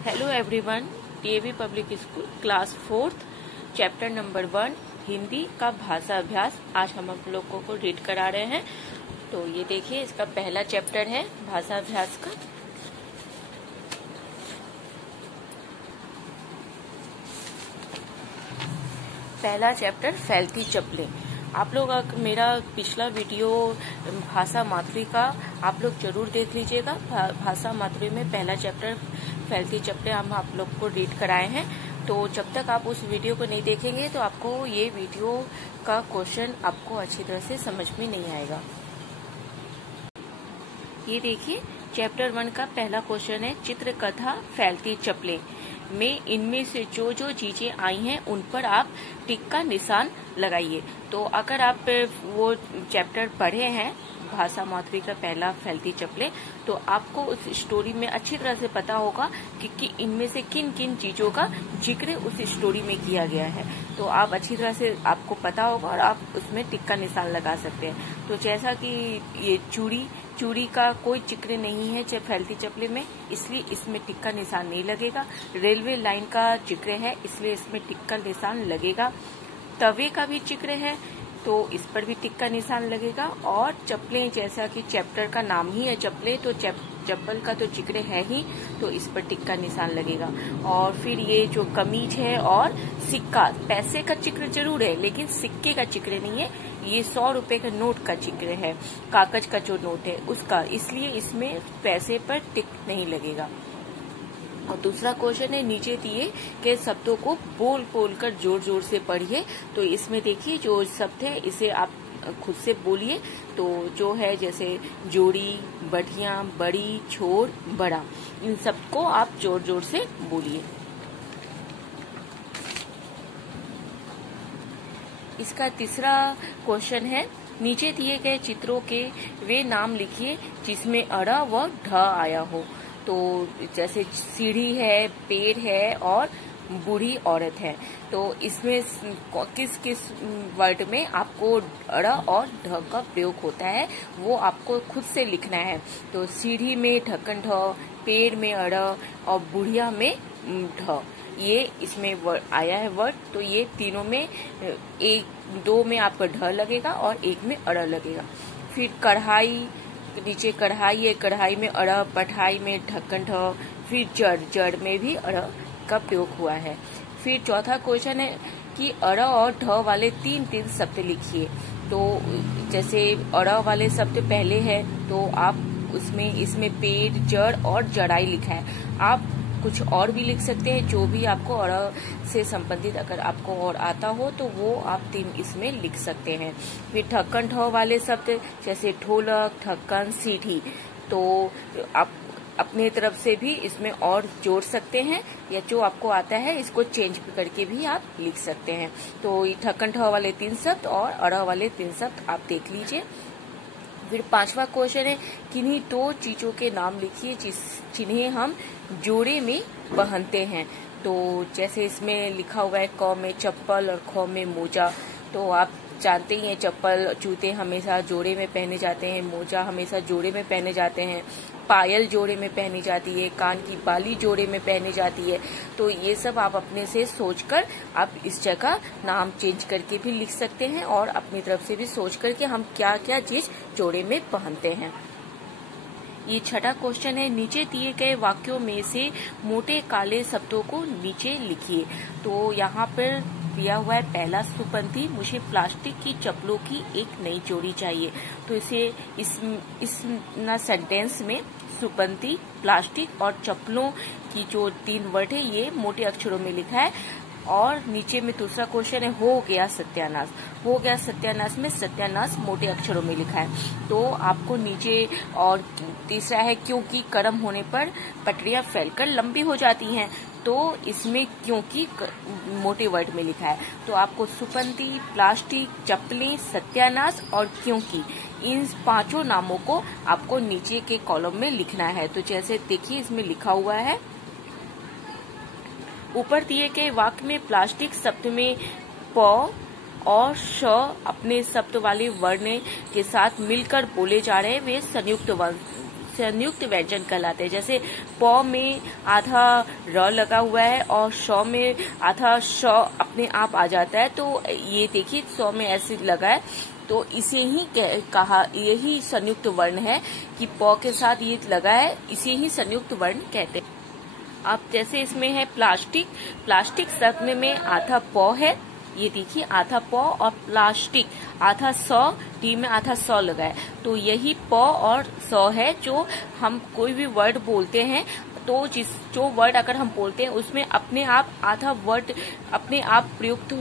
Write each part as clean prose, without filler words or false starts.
Hello everyone, DAV public school class 4th chapter number 1 Hindi का भाषा अभ्यास आज हम आप लोगों को रीड करा रहे हैं। तो ये देखिए, इसका पहला चैप्टर है भाषा अभ्यास का। पहला चैप्टर फैलती चप्पलें। आप लोग मेरा पिछला वीडियो भाषा मातृ का आप लोग जरूर देख लीजिएगा। भाषा मातृ में पहला चैप्टर फैलती चप्पलें हम आप लोग को रीड कराए हैं। तो जब तक आप उस वीडियो को नहीं देखेंगे तो आपको ये वीडियो का क्वेश्चन आपको अच्छी तरह से समझ में नहीं आएगा। ये देखिए, चैप्टर 1 का पहला क्वेश्चन है चित्रकथा फैलती चप्पलें में इनमें से जो जो चीजें आई हैं उन पर आप टिक का निशान लगाइए। तो अगर आप वो चैप्टर पढ़े हैं भाषा मातृ का पहला फैलती चप्पलें, तो आपको उस स्टोरी में अच्छी तरह से पता होगा कि इनमें से किन किन चीजों का जिक्र उस स्टोरी में किया गया है। तो आप अच्छी तरह से आपको पता होगा और आप उसमें टिक का निशान लगा सकते हैं। तो जैसा कि ये चूड़ी का कोई जिक्र नहीं है फैलती चप्पलें में, इसलिए इसमें टिक का निशान नहीं लगेगा। रेलवे लाइन का जिक्र है, इसलिए इसमें टिक का निशान लगेगा। तवे का भी जिक्र है तो इस पर भी टिक का निशान लगेगा। और चप्पलें, जैसा कि चैप्टर का नाम ही है चप्पलें, तो चप्पल का तो जिक्र है ही, तो इस पर टिक का निशान लगेगा। और फिर ये जो कमीज है और सिक्का, पैसे का जिक्र जरूर है लेकिन सिक्के का जिक्र नहीं है। ये 100 रुपए का नोट का जिक्र है, कागज का जो नोट है उसका, इसलिए इसमें पैसे पर टिक नहीं लगेगा। और दूसरा क्वेश्चन है नीचे दिए के शब्दों को बोल बोल कर जोर जोर से पढ़िए। तो इसमें देखिए जो शब्द है इसे आप खुद से बोलिए। तो जो है जैसे जोड़ी, बढ़िया, बड़ी, छोर, बड़ा, इन सबको आप जोर जोर से बोलिए। इसका तीसरा क्वेश्चन है नीचे दिए गए चित्रों के वे नाम लिखिए जिसमें अड़ा व ढ आया हो। तो जैसे सीढ़ी है, पेड़ है और बूढ़ी औरत है। तो इसमें किस किस वर्ड में आपको अड़ा और ढ का प्रयोग होता है वो आपको खुद से लिखना है। तो सीढ़ी में ढक्कन ढ, पेड़ में अड़ा और बुढ़िया में ढ, ये इसमें आया है वर्ड। तो ये तीनों में दो में आपका ढ लगेगा और एक में अड़ा लगेगा। फिर कढ़ाई, नीचे कढ़ाई है, कढ़ाई में अड़ा, पढ़ाई में ढक्कन ढ, फिर जड़ में भी अड़ा का प्रयोग हुआ है। फिर चौथा क्वेश्चन है कि अड़ा और ढ वाले तीन शब्द लिखिए। तो जैसे अड़ा वाले शब्द पहले है तो आप इसमें पेड़, जड़ और जड़ाई लिखा है। आप कुछ और भी लिख सकते हैं, जो भी आपको अड़ा से संबंधित अगर आपको और आता हो तो वो आप तीन इसमें लिख सकते हैं। फिर ढक्कन ढ वाले शब्द जैसे ढोलक, ढक्कन, सीढ़ी, तो आप अपने तरफ से भी इसमें और जोड़ सकते हैं या जो आपको आता है इसको चेंज करके भी आप लिख सकते हैं। तो ढक्कन ढ वाले 3 शब्द और अड़ा वाले 3 शब्द आप देख लीजिए। फिर पांचवा क्वेश्चन है किन्हीं 2 चीजों के नाम लिखिए जिन्हें हम जोड़े में पहनते हैं। तो जैसे इसमें लिखा हुआ है क में चप्पल और ख में मोजा। तो आप जानते ही हैं चप्पल, जूते हमेशा जोड़े में पहने जाते हैं, मोजा हमेशा जोड़े में पहने जाते हैं, पायल जोड़े में पहनी जाती है, कान की बाली जोड़े में पहनी जाती है। तो ये सब आप अपने से सोचकर आप इस जगह नाम चेंज करके भी लिख सकते हैं और अपनी तरफ से भी सोच करके हम क्या क्या चीज जोड़े में पहनते हैं। ये छठा क्वेश्चन है नीचे दिए गए वाक्यों में से मोटे काले शब्दों को नीचे लिखिए। तो यहाँ पर दिया हुआ है पहला सुपंथी, मुझे प्लास्टिक की चप्पलों की एक नई जोड़ी चाहिए। तो इसे इस सेंटेंस में सुपंथी, प्लास्टिक और चप्पलों की जो 3 वर्ड है ये मोटे अक्षरों में लिखा है। और नीचे में दूसरा क्वेश्चन है हो गया सत्यानाश। हो गया सत्यानाश में सत्यानाश मोटे अक्षरों में लिखा है। तो आपको नीचे, और तीसरा है क्योंकि गर्म होने पर पटरियां फैलकर लंबी हो जाती हैं। तो इसमें क्योंकि मोटे वर्ड में लिखा है। तो आपको सुपंथी, प्लास्टिक, चप्पलें, सत्यानाश और क्योंकि, इन 5 नामों को आपको नीचे के कॉलम में लिखना है। तो जैसे देखिए इसमें लिखा हुआ है ऊपर दिए गए वाक्य में प्लास्टिक शब्द में प और श अपने शब्द वाले वर्ण के साथ मिलकर बोले जा रहे वे संयुक्त वर्ण संयुक्त व्यंजन कहलाते हैं। जैसे प में आधा र लगा हुआ है और श में आधा श अपने आप आ जाता है, तो ये देखिए स में ऐसे लगा है, तो इसे ही कहा, यही संयुक्त वर्ण है कि प के साथ ये लगा है, इसे ही संयुक्त वर्ण कहते हैं। अब जैसे इसमें है प्लास्टिक, प्लास्टिक शब्द में आधा प है, ये देखिए आधा प, और प्लास्टिक आधा स, टी में आधा स लगा है, तो यही प और स है जो हम कोई भी वर्ड बोलते हैं, तो जो वर्ड अगर हम बोलते हैं उसमें अपने आप आधा वर्ड अपने आप प्रयुक्त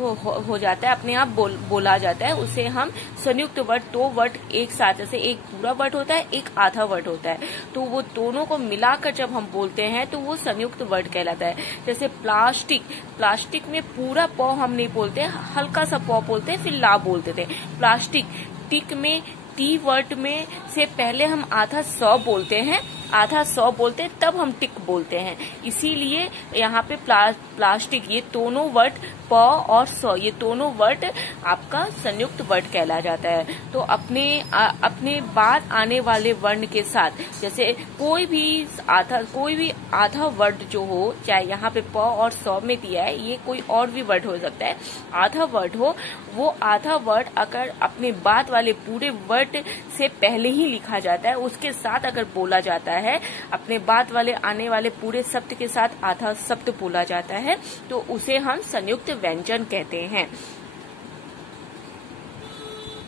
हो जाता है, अपने आप बोला जाता है, उसे हम संयुक्त वर्ड, दो वर्ड एक साथ, जैसे एक पूरा वर्ड होता है, एक आधा वर्ड होता है, तो वो दोनों को मिलाकर जब हम बोलते हैं तो वो संयुक्त वर्ड कहलाता है। जैसे प्लास्टिक, प्लास्टिक में पूरा प हम नहीं बोलते, हल्का सा प बोलते हैं, फिर ला बोलते थे। प्लास्टिक, टिक में टी वर्ड में से पहले हम आधा स बोलते हैं, आधा स बोलते हैं, तब हम टिक बोलते हैं, इसीलिए यहाँ पे प्लास्टिक, ये दोनों वर्ड प और स, ये दोनों वर्ड आपका संयुक्त वर्ड कहला जाता है। तो अपने बाद आने वाले वर्ण के साथ, जैसे कोई भी आधा वर्ड जो हो, चाहे यहाँ पे प और स में दिया है, ये कोई और भी वर्ड हो सकता है, आधा वर्ड हो, वो आधा वर्ड अगर अपने बाद वाले पूरे वर्ड से पहले ही लिखा जाता है, उसके साथ अगर बोला जाता है, अपने बाद वाले आने वाले पूरे शब्द के साथ आधा शब्द बोला जाता है, तो उसे हम संयुक्त व्यंजन कहते हैं।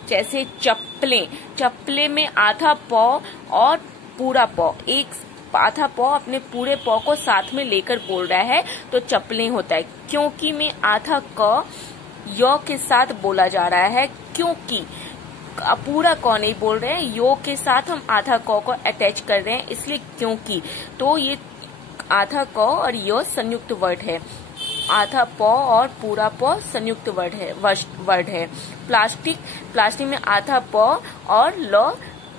जैसे चप्पलें, चप्पले में आधा प और पूरा प, एक आधा प अपने पूरे प को साथ में लेकर बोल रहा है, तो चप्पलें होता है। क्योंकि में आधा क य के साथ बोला जा रहा है, क्योंकि पूरा क नहीं बोल रहे हैं, यो के साथ हम आधा क को अटैच कर रहे हैं, इसलिए क्योंकि, तो ये आधा क और यो संयुक्त वर्ड है, आधा प और पूरा प संयुक्त वर्ड है। प्लास्टिक, प्लास्टिक में आधा प और ल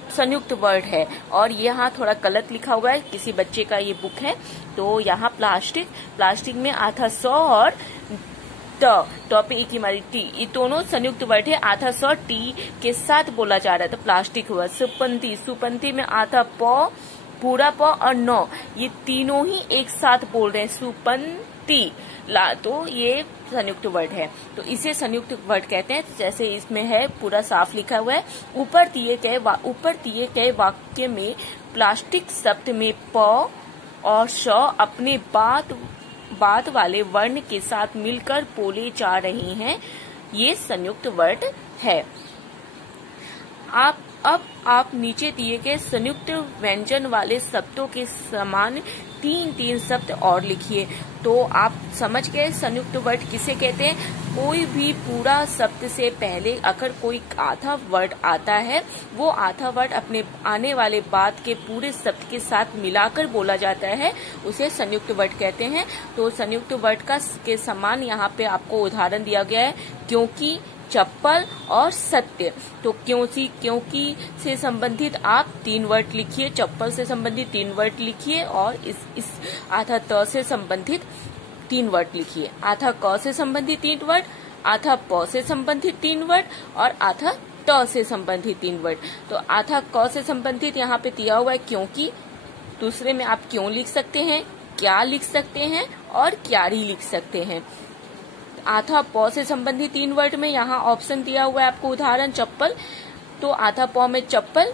संयुक्त वर्ड है, और यहाँ थोड़ा गलत लिखा हुआ है, किसी बच्चे का ये बुक है, तो यहाँ प्लास्टिक, प्लास्टिक में आधा स और ट पे एक ही मारी टी, ये दोनों संयुक्त वर्ड है, आधा स टी के साथ बोला जा रहा है, तो प्लास्टिक हुआ। सुपंती, सुपंती में आधा प, पूरा प और न, ये तीनों ही एक साथ बोल रहे हैं, सुपंती ला, तो ये संयुक्त वर्ड है, तो इसे संयुक्त वर्ड कहते हैं। जैसे इसमें है पूरा साफ लिखा हुआ है, ऊपर दिए गए वाक्य में प्लास्टिक शब्द में प और श अपने बाद वाले वर्ण के साथ मिलकर बोले जा रहे हैं, ये संयुक्त वर्ड है। अब आप नीचे दिए गए संयुक्त व्यंजन वाले शब्दों के समान तीन शब्द और लिखिए। तो आप समझ गए संयुक्त वर्ड किसे कहते हैं। कोई भी पूरा शब्द से पहले अगर कोई आधा वर्ड आता है, वो आधा वर्ड अपने आने वाले बाद के पूरे शब्द के साथ मिलाकर बोला जाता है, उसे संयुक्त वर्ड कहते हैं। तो संयुक्त वर्ड के समान यहाँ पे आपको उदाहरण दिया गया है, क्योंकि, चप्पल और सत्य। तो क्योंकि से संबंधित आप 3 वर्ड लिखिए, चप्पल से संबंधित 3 वर्ड लिखिए, और इस आधा त से संबंधित 3 वर्ड लिखिए, आधा क से संबंधित 3 वर्ड, आधा प से संबंधित 3 वर्ड और आधा ट से संबंधित 3 वर्ड। तो आधा क से संबंधित यहाँ पे दिया हुआ है क्योंकि, दूसरे में आप क्यों लिख सकते हैं, क्या लिख सकते हैं और क्यारी लिख सकते हैं। आधा प से संबंधित 3 वर्ड में यहाँ ऑप्शन दिया हुआ है आपको उदाहरण चप्पल, तो आधा प में चप्पल,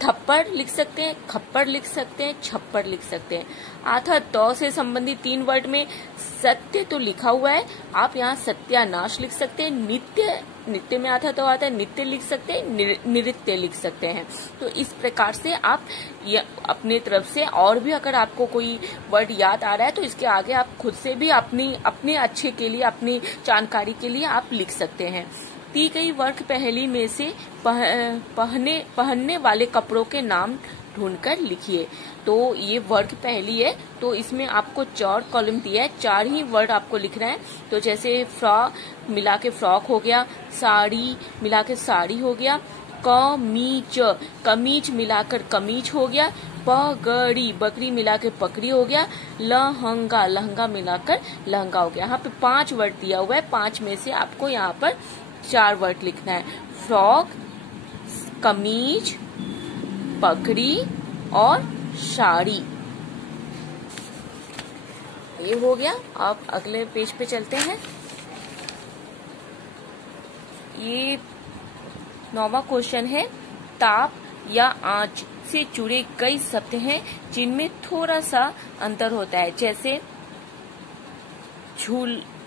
थप्पड़ लिख सकते हैं, खप्पड़ लिख सकते हैं, छप्पड़ लिख सकते हैं। आधा त से संबंधित 3 वर्ड में सत्य तो लिखा हुआ है, आप यहाँ सत्यानाश लिख सकते हैं, नित्य में आधा तो आता है, नित्य लिख सकते हैं, नृत्य लिख सकते हैं। तो इस प्रकार से आप ये अपने तरफ से, और भी अगर आपको कोई वर्ड याद आ रहा है तो इसके आगे आप खुद से भी अपने अच्छे के लिए, अपनी जानकारी के लिए आप लिख सकते हैं। दी गई वर्ग पहेली में से पहनने वाले कपड़ों के नाम ढूंढकर लिखिए। तो ये वर्ग पहेली है, तो इसमें आपको 4 कॉलम दिया है, 4 ही वर्ड आपको लिखना है। तो जैसे फ्रॉक मिला के फ्रॉक हो गया, साड़ी मिला के साड़ी हो गया, कमीज मिलाकर कमीज हो गया, पगड़ी बकरी मिला के पकड़ी हो गया, लहंगा मिलाकर लहंगा हो गया। यहाँ पे 5 वर्ड दिया हुआ है, 5 में से आपको यहाँ पर 4 वर्ड लिखना है, फ्रॉक, कमीज, पगड़ी और साड़ी। ये हो गया। अब अगले पेज पे चलते हैं। ये 9वां क्वेश्चन है, ताप या आंच से जुड़े कई शब्द हैं जिनमें थोड़ा सा अंतर होता है, जैसे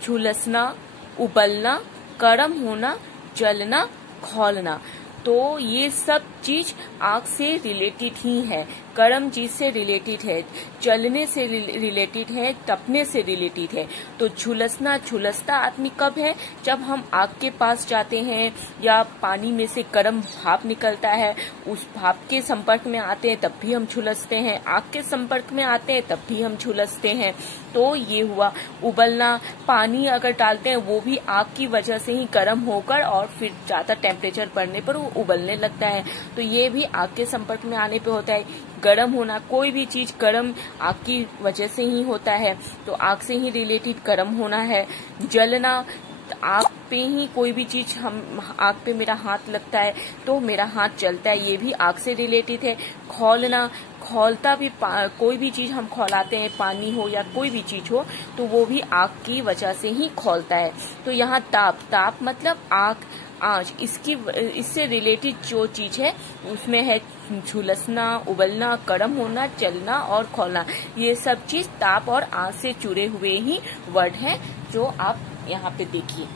झुलसना, उबलना, गर्म होना, जलना, खौलना। तो ये सब चीज आग से रिलेटेड ही है, गर्म चीज से रिलेटेड है, जलने से रिलेटेड है, तपने से रिलेटेड है। तो झुलसता आदमी कब है? जब हम आग के पास जाते हैं या पानी में से गर्म भाप निकलता है, उस भाप के संपर्क में आते हैं तब भी हम झुलसते हैं, आग के संपर्क में आते हैं तब भी हम झुलसते हैं। तो ये हुआ। उबलना, पानी अगर डालते हैं वो भी आग की वजह से ही गर्म होकर और फिर ज्यादा टेम्परेचर बढ़ने पर वो उबलने लगता है, तो ये भी आग के संपर्क में आने पे होता है। गर्म होना, कोई भी चीज गर्म आग की वजह से ही होता है, तो आग से ही रिलेटेड गर्म होना है। जलना, आग पे ही कोई भी चीज, हम आग पे मेरा हाथ लगता है तो मेरा हाथ जलता है, ये भी आग से रिलेटेड है। खौलना, खौलता भी, कोई भी चीज हम खौलाते हैं, पानी हो या कोई भी चीज हो, तो वो भी आग की वजह से ही खौलता है। तो यहाँ ताप मतलब आग, आंच, इससे रिलेटेड जो चीज है उसमें है झुलसना, उबलना, गर्म होना, जलना और खौलना। ये सब चीज ताप और आंच से जुड़े हुए ही वर्ड हैं जो आप यहाँ पे देखिए।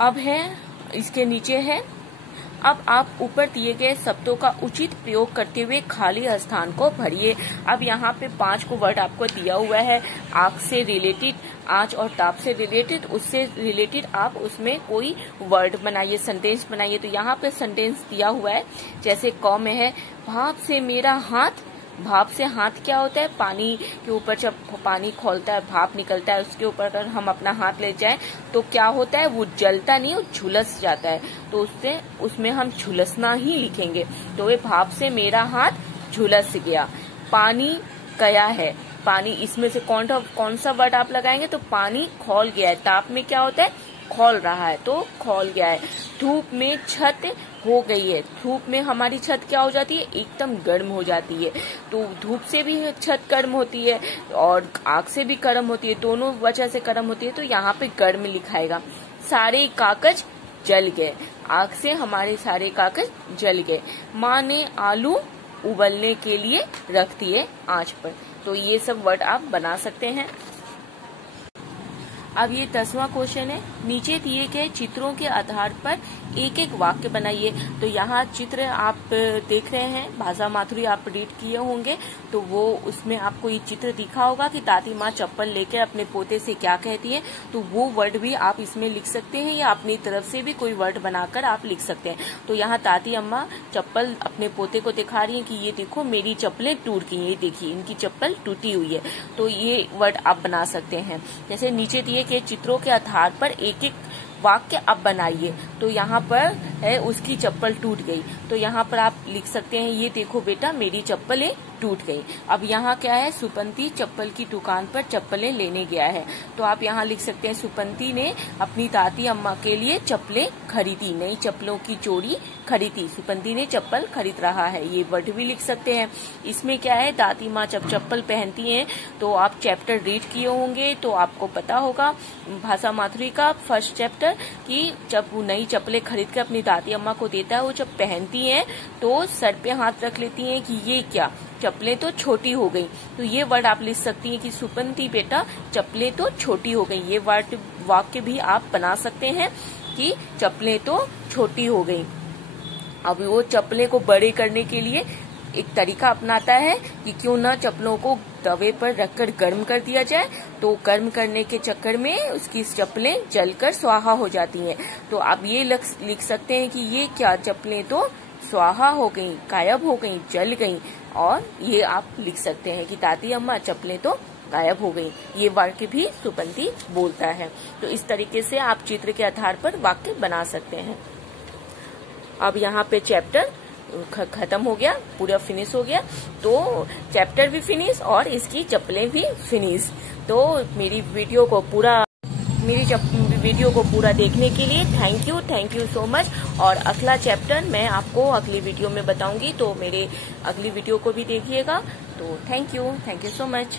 अब है, इसके नीचे है, अब आप ऊपर दिए गए शब्दों का उचित प्रयोग करते हुए खाली स्थान को भरिए। अब यहाँ पे 5 को वर्ड आपको दिया हुआ है, आग से रिलेटेड, आंच और ताप से रिलेटेड, उससे रिलेटेड आप उसमें कोई वर्ड बनाइए, सेंटेंस बनाइए। तो यहाँ पे सेंटेंस दिया हुआ है, जैसे क में है, भाप से मेरा हाथ। भाप से हाथ क्या होता है? पानी के ऊपर जब पानी खौलता है, भाप निकलता है, उसके ऊपर अगर हम अपना हाथ ले जाएं तो क्या होता है? वो जलता नहीं, वो झुलस जाता है। तो उसमें हम झुलसना ही लिखेंगे। तो ये भाप से मेरा हाथ झुलस गया। पानी गया है, पानी, इसमें से कौन सा वर्ड आप लगाएंगे? तो पानी खौल गया है। ताप में क्या होता है? खौल रहा है, तो खौल गया है। धूप में छत हो गई है, धूप में हमारी छत क्या हो जाती है? एकदम गर्म हो जाती है। तो धूप से भी छत गर्म होती है और आग से भी गर्म होती है, दोनों वजह से गर्म होती है, तो यहाँ पे गर्म लिखाएगा। सारे कागज जल गए, आग से हमारे सारे कागज जल गए। माँ ने आलू उबलने के लिए रख दिए आंच पर। तो ये सब वर्ड आप बना सकते हैं। अब ये 10वां क्वेश्चन है, नीचे दिए गए चित्रों के आधार पर एक एक वाक्य बनाइए। तो यहाँ चित्र आप देख रहे हैं, भाषा माधुरी आप रीड किए होंगे, तो वो उसमें आपको ये चित्र दिखा होगा कि दादी माँ चप्पल लेकर अपने पोते से क्या कहती है। तो वो वर्ड भी आप इसमें लिख सकते हैं या अपनी तरफ से भी कोई वर्ड बनाकर आप लिख सकते हैं। तो यहाँ दादी अम्मा चप्पल अपने पोते को दिखा रही है कि ये देखो मेरी चप्पलें टूट गई, ये देखिए इनकी चप्पल टूटी हुई है। तो ये वर्ड आप बना सकते हैं। जैसे नीचे दिए के चित्रों के आधार पर एक एक वाक्य आप बनाइए। तो यहाँ पर है उसकी चप्पल टूट गई, तो यहाँ पर आप लिख सकते हैं ये देखो बेटा मेरी चप्पलें टूट गई। अब यहाँ क्या है? सुपंती चप्पल की दुकान पर चप्पलें लेने गया है। तो आप यहाँ लिख सकते हैं सुपंती ने अपनी दादी अम्मा के लिए चप्पलें खरीदी, नई चप्पलों की जोड़ी खरीदी। सुपंती ने चप्पल खरीद रहा है, ये वर्ड भी लिख सकते हैं। इसमें क्या है? दादी माँ जब चप्पल पहनती हैं, तो आप चैप्टर रीड किए होंगे तो आपको पता होगा भाषा माधुरी का फर्स्ट चैप्टर, कि जब वो नई चप्पलें खरीद कर अपनी दादी अम्मा को देता है, वो जब पहनती हैं तो सर पे हाथ रख लेती हैं कि ये क्या, चप्पलें तो छोटी हो गई। तो ये वर्ड आप लिख सकती हैं कि सुपंती बेटा चप्पलें तो छोटी हो गई। ये वर्ड वाक्य भी आप बना सकते हैं कि चप्पलें तो छोटी हो गई। अब वो चप्पलें को बड़े करने के लिए एक तरीका अपनाता है कि क्यों ना चप्पलों को तवे पर रखकर गर्म कर दिया जाए। तो गर्म करने के चक्कर में उसकी चप्पलें जलकर स्वाहा हो जाती हैं। तो आप ये लिख सकते हैं कि ये क्या, चप्पलें तो स्वाहा हो गई, गायब हो गई, जल गई। और ये आप लिख सकते हैं कि दादी अम्मा चप्पलें तो गायब हो गई। ये वाक्य भी सुपंती बोलता है। तो इस तरीके से आप चित्र के आधार पर वाक्य बना सकते हैं। अब यहाँ पे चैप्टर खत्म हो गया, पूरा फिनिश हो गया। तो चैप्टर भी फिनिश और इसकी चप्पलें भी फिनिश। तो मेरी वीडियो को पूरा मेरी वीडियो को पूरा देखने के लिए थैंक यू सो मच। और अगला चैप्टर मैं आपको अगली वीडियो में बताऊंगी, तो मेरे अगली वीडियो को भी देखिएगा। तो थैंक यू सो मच।